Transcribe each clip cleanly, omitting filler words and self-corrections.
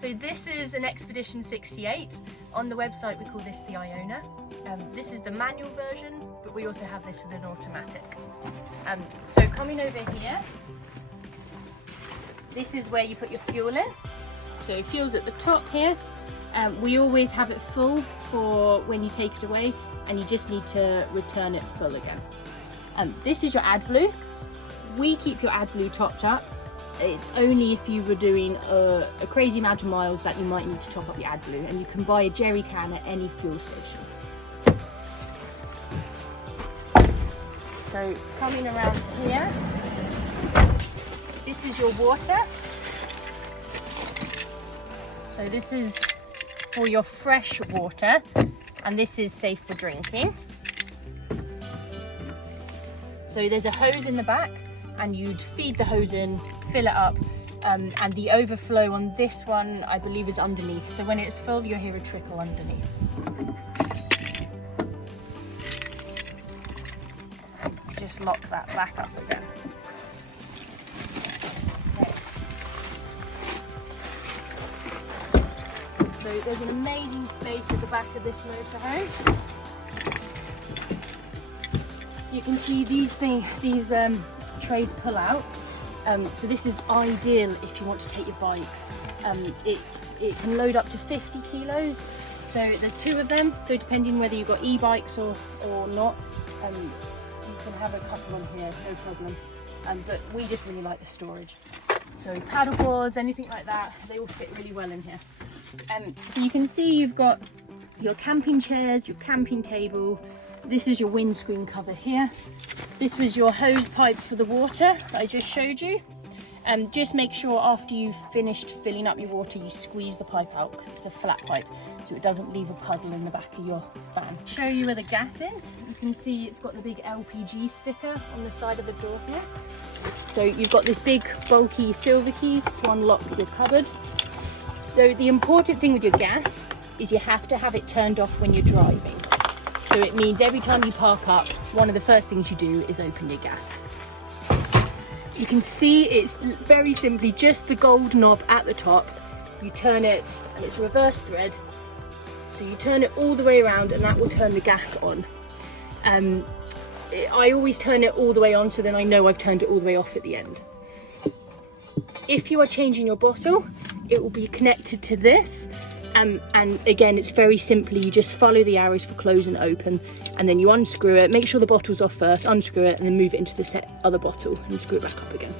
So this is an Expedition 68. On the website we call this the Iona. This is the manual version, but we also have this in an automatic. So coming over here, this is where you put your fuel in. So fuel's at the top here. We always have it full for when you take it away, and you just need to return it full again. This is your Adblue. We keep your Adblue topped up. It's only if you were doing a crazy amount of miles that you might need to top up your Adblue, and you can buy a jerry can at any fuel station. So coming around here, this is your water. So this is for your fresh water, and this is safe for drinking. So there's a hose in the back, and you'd feed the hose in, fill it up, and the overflow on this one I believe is underneath. So when it's full, you'll hear a trickle underneath. Just lock that back up again. Okay. So there's an amazing space at the back of this motorhome. You can see these trays pull out. So this is ideal if you want to take your bikes. It can load up to 50 kilos. So there's two of them. So depending whether you've got e-bikes or not, you can have a couple on here, no problem. But we just really like the storage. So paddle boards, anything like that, they all fit really well in here. So you can see you've got your camping chairs, your camping table. This is your windscreen cover here. This was your hose pipe for the water that I just showed you. Just make sure after you've finished filling up your water, you squeeze the pipe out because it's a flat pipe, so it doesn't leave a puddle in the back of your van. Show you where the gas is. You can see it's got the big LPG sticker on the side of the door here. So you've got this big bulky silver key to unlock your cupboard. So the important thing with your gas is you have to have it turned off when you're driving. So it means every time you park up, one of the first things you do is open your gas. You can see it's very simply just the gold knob at the top. You turn it and it's reverse thread. So you turn it all the way around and that will turn the gas on. I always turn it all the way on so then I know I've turned it all the way off at the end. If you are changing your bottle, it will be connected to this. And again, it's very simply, you just follow the arrows for close and open, and then you unscrew it, make sure the bottle's off first, unscrew it, and then move it into the other bottle and screw it back up again.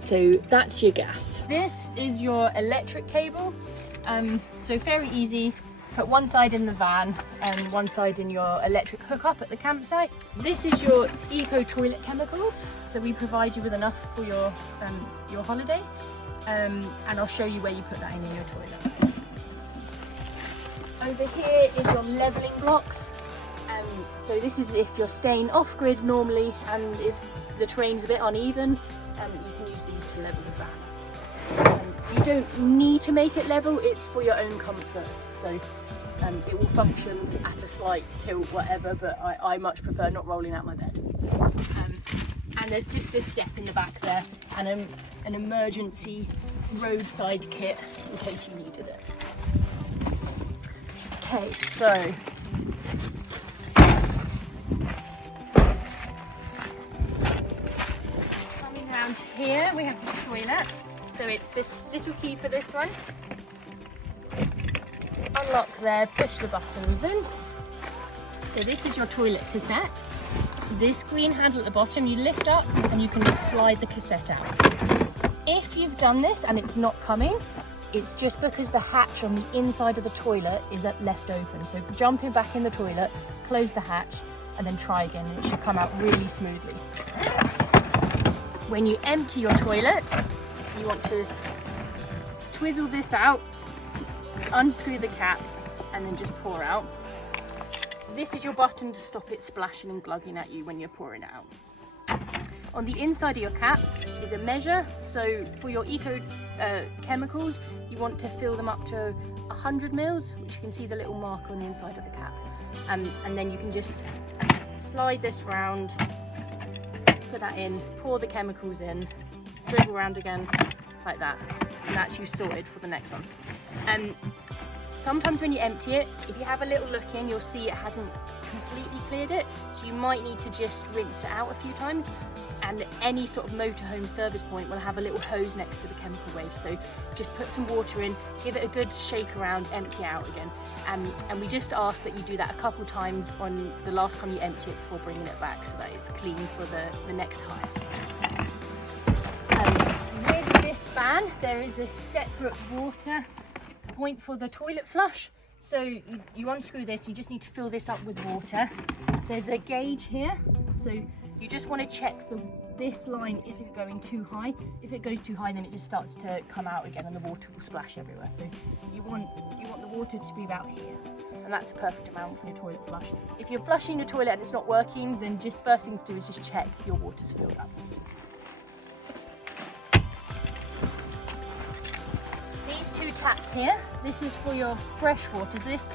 So that's your gas. This is your electric cable. So very easy. Put one side in the van and one side in your electric hookup at the campsite. This is your eco toilet chemicals. So we provide you with enough for your holiday. And I'll show you where you put that in your toilet. Over here is your levelling blocks. So this is if you're staying off-grid normally and the terrain's a bit uneven, you can use these to level the van. You don't need to make it level, it's for your own comfort. So it will function at a slight tilt, whatever, but I much prefer not rolling out my bed. And there's just a step in the back there and an emergency roadside kit in case you needed it. Okay, so coming around here we have the toilet. So it's this little key for this one. Unlock there, push the buttons in. So this is your toilet cassette. This green handle at the bottom you lift up and you can slide the cassette out. If you've done this and it's not coming, it's just because the hatch on the inside of the toilet is left open. So jump in back in the toilet, close the hatch, and then try again, and it should come out really smoothly. When you empty your toilet, you want to twizzle this out, unscrew the cap, and then just pour out. This is your button to stop it splashing and glugging at you when you're pouring it out. On the inside of your cap is a measure. So for your eco chemicals, you want to fill them up to 100 mils, which you can see the little mark on the inside of the cap. And then you can just slide this round, put that in, pour the chemicals in, swivel around again, like that. and that's you sorted for the next one. Sometimes when you empty it, if you have a little look in, you'll see it hasn't completely cleared it, so you might need to just rinse it out a few times. And any sort of motorhome service point will have a little hose next to the chemical waste, so just put some water in, give it a good shake around, empty out again. And we just ask that you do that a couple times on the last time you empty it before bringing it back, so that it's clean for the next hire. With this van, there is a separate water point for the toilet flush. So you unscrew this, you just need to fill this up with water. There's a gauge here, so you just want to check this line isn't going too high. If it goes too high, then it just starts to come out again and the water will splash everywhere. So you want the water to be about here, and that's a perfect amount for your toilet flush. If you're flushing your toilet and it's not working, then just first thing to do is just check your water's filled up. These two taps here, this is for your fresh water. This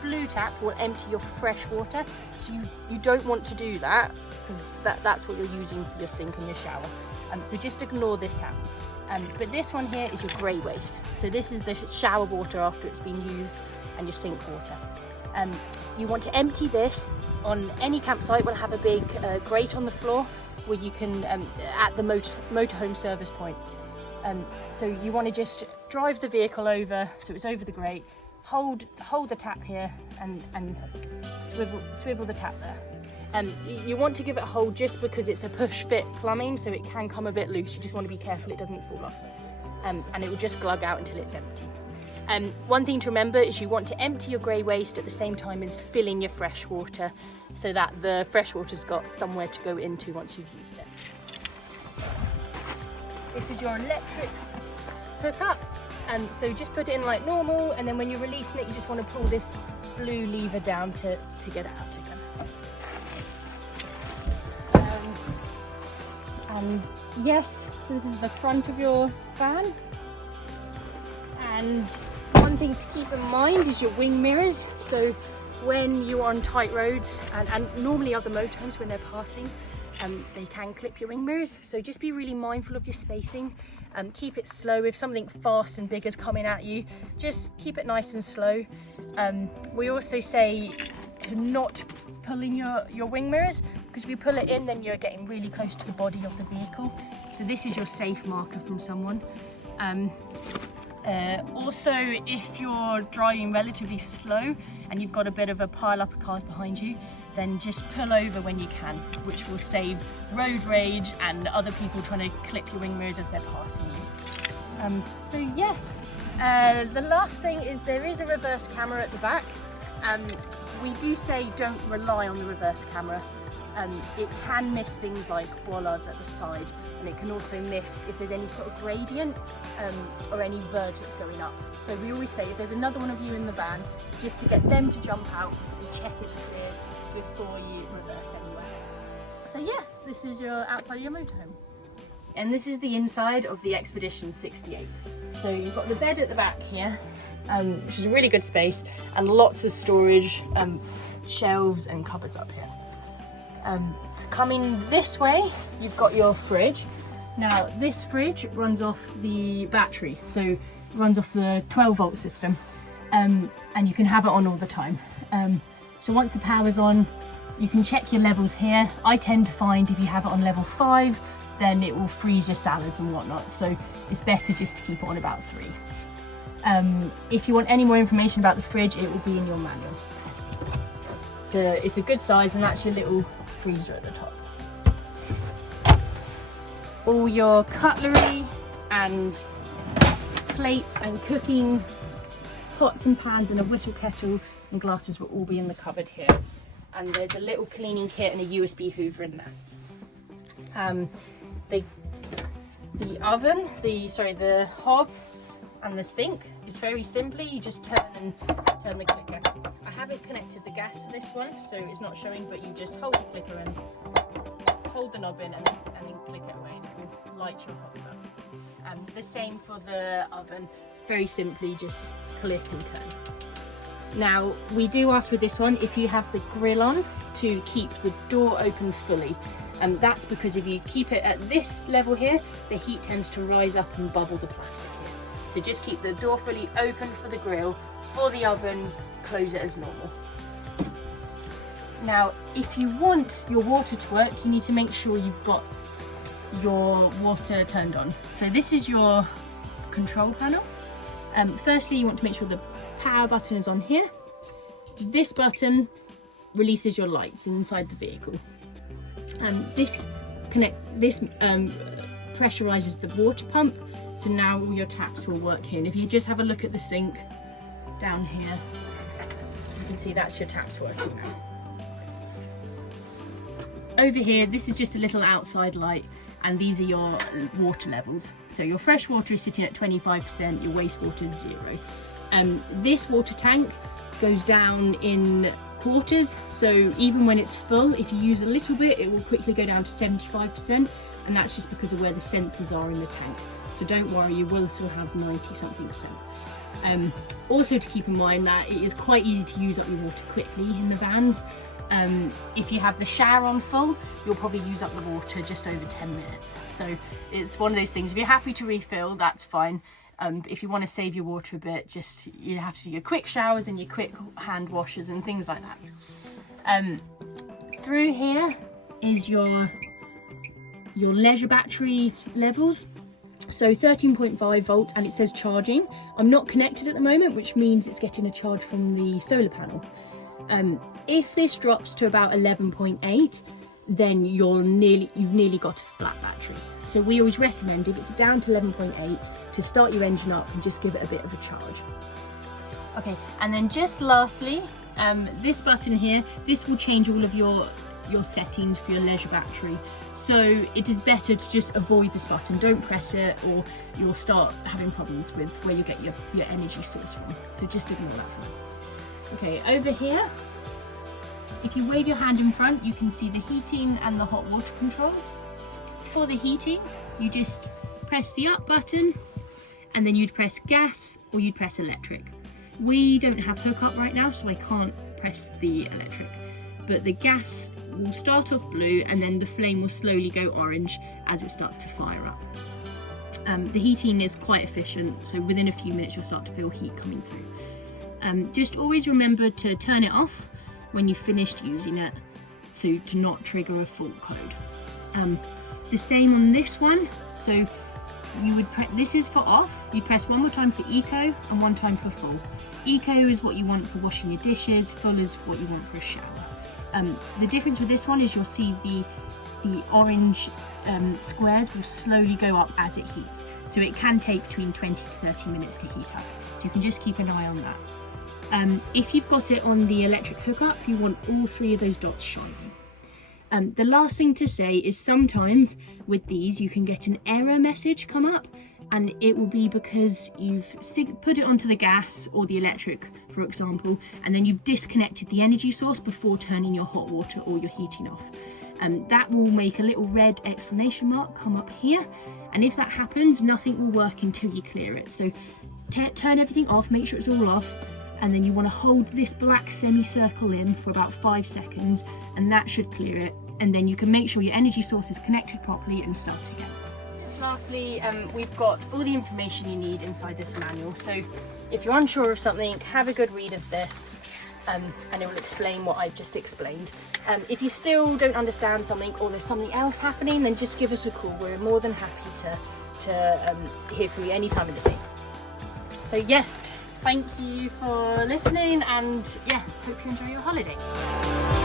blue tap will empty your fresh water, so you don't want to do that, because that's what you're using for your sink and your shower. So just ignore this tap. But this one here is your grey waste. So this is the shower water after it's been used and your sink water. You want to empty this on any campsite. We'll have a big grate on the floor where you can, at the motorhome service point. So you want to just drive the vehicle over, so it's over the grate, hold the tap here and swivel the tap there. You want to give it a hold just because it's a push fit plumbing, so it can come a bit loose. You just want to be careful it doesn't fall off, and it will just glug out until it's empty. One thing to remember is you want to empty your grey waste at the same time as filling your fresh water, so that the fresh water's got somewhere to go into once you've used it. This is your electric hookup, so just put it in like normal, and then when you're releasing it, you just want to pull this blue lever down to get it out again. And yes, this is the front of your van. And one thing to keep in mind is your wing mirrors. So when you're on tight roads, and normally other motorhomes when they're passing, they can clip your wing mirrors. So just be really mindful of your spacing. Keep it slow. If something fast and big is coming at you, just keep it nice and slow. We also say to not pull in your wing mirrors, because if you pull it in, then you're getting really close to the body of the vehicle. So this is your safe marker from someone. Also, if you're driving relatively slow and you've got a bit of a pile up of cars behind you, then just pull over when you can, which will save road rage and other people trying to clip your wing mirrors as they're passing you. So yes, the last thing is there is a reverse camera at the back. We do say don't rely on the reverse camera. It can miss things like bollards at the side, and it can also miss if there's any sort of gradient or any verge that's going up. So we always say if there's another one of you in the van, just to get them to jump out and check it's clear before you reverse anywhere. So yeah, this is your outside of your motorhome. And this is the inside of the Expedition 68. So you've got the bed at the back here, which is a really good space, and lots of storage, shelves and cupboards up here. So coming this way, you've got your fridge. Now this fridge runs off the battery, so it runs off the 12-volt system, and you can have it on all the time. So once the power's on, you can check your levels here. I tend to find if you have it on level 5, then it will freeze your salads and whatnot, so it's better just to keep it on about 3. If you want any more information about the fridge, it will be in your manual. So it's a good size, and that's your little freezer at the top. All your cutlery and plates and cooking pots and pans and a whistle kettle and glasses will all be in the cupboard here. And there's a little cleaning kit and a USB hoover in there. The oven, the hob and the sink is very simply, you just turn the clicker. I haven't connected the gas to this one, so it's not showing, but you just hold the clicker and hold the knob in and then click it away, and it will light your hobs up. The same for the oven, very simply just click and turn. Now we do ask with this one if you have the grill on to keep the door open fully. That's because if you keep it at this level here, the heat tends to rise up and bubble the plastic here. So just keep the door fully open for the grill. For the oven, close it as normal. Now, if you want your water to work, you need to make sure you've got your water turned on. So this is your control panel. Firstly, you want to make sure the power button is on here. This button releases your lights inside the vehicle. This pressurizes the water pump, so now all your taps will work here. And if you just have a look at the sink down here, you can see that's your taps working now. Over here, this is just a little outside light, and these are your water levels. So your fresh water is sitting at 25%, your wastewater is 0. This water tank goes down in quarters, so even when it's full, if you use a little bit, it will quickly go down to 75%, and that's just because of where the sensors are in the tank. So don't worry, you will still have 90-something%. Also to keep in mind that it is quite easy to use up your water quickly in the vans. If you have the shower on full, you'll probably use up the water just over 10 minutes. So it's one of those things, if you're happy to refill, that's fine. If you want to save your water a bit, you have to do your quick showers and your quick hand washes and things like that. Through here is your leisure battery levels. So 13.5 volts, and it says charging. I'm not connected at the moment, which means it's getting a charge from the solar panel. If this drops to about 11.8, then you've nearly got a flat battery. So we always recommend, if it's down to 11.8, to start your engine up and just give it a bit of a charge. Okay, and then just lastly, this button here, this will change all of your settings for your leisure battery. So it is better to just avoid this button, don't press it, or you'll start having problems with where you get your energy source from. So just ignore that for now. Okay, over here, if you wave your hand in front, you can see the heating and the hot water controls. For the heating, you just press the up button, and then you'd press gas or you'd press electric. We don't have hookup right now, so I can't press the electric, but the gas will start off blue and then the flame will slowly go orange as it starts to fire up. The heating is quite efficient, so within a few minutes you'll start to feel heat coming through. Just always remember to turn it off when you've finished using it, so to not trigger a fault code. The same on this one, so you would this is for off. You press one more time for eco and one time for full. Eco is what you want for washing your dishes, full is what you want for a shower. The difference with this one is you'll see the orange squares will slowly go up as it heats, so it can take between 20 to 30 minutes to heat up, so you can just keep an eye on that. If you've got it on the electric hookup, you want all three of those dots shining. The last thing to say is sometimes with these you can get an error message come up, and it will be because you've put it onto the gas or the electric, for example, and then you've disconnected the energy source before turning your hot water or your heating off. That will make a little red exclamation mark come up here, and if that happens, nothing will work until you clear it. So turn everything off, make sure it's all off, and then you want to hold this black semicircle in for about 5 seconds, and that should clear it, and then you can make sure your energy source is connected properly and start again. Lastly, we've got all the information you need inside this manual, so if you're unsure of something, have a good read of this, and it will explain what I've just explained. If you still don't understand something or there's something else happening, then just give us a call. We're more than happy to hear from you any time of the day. So yes, thank you for listening, and yeah, hope you enjoy your holiday.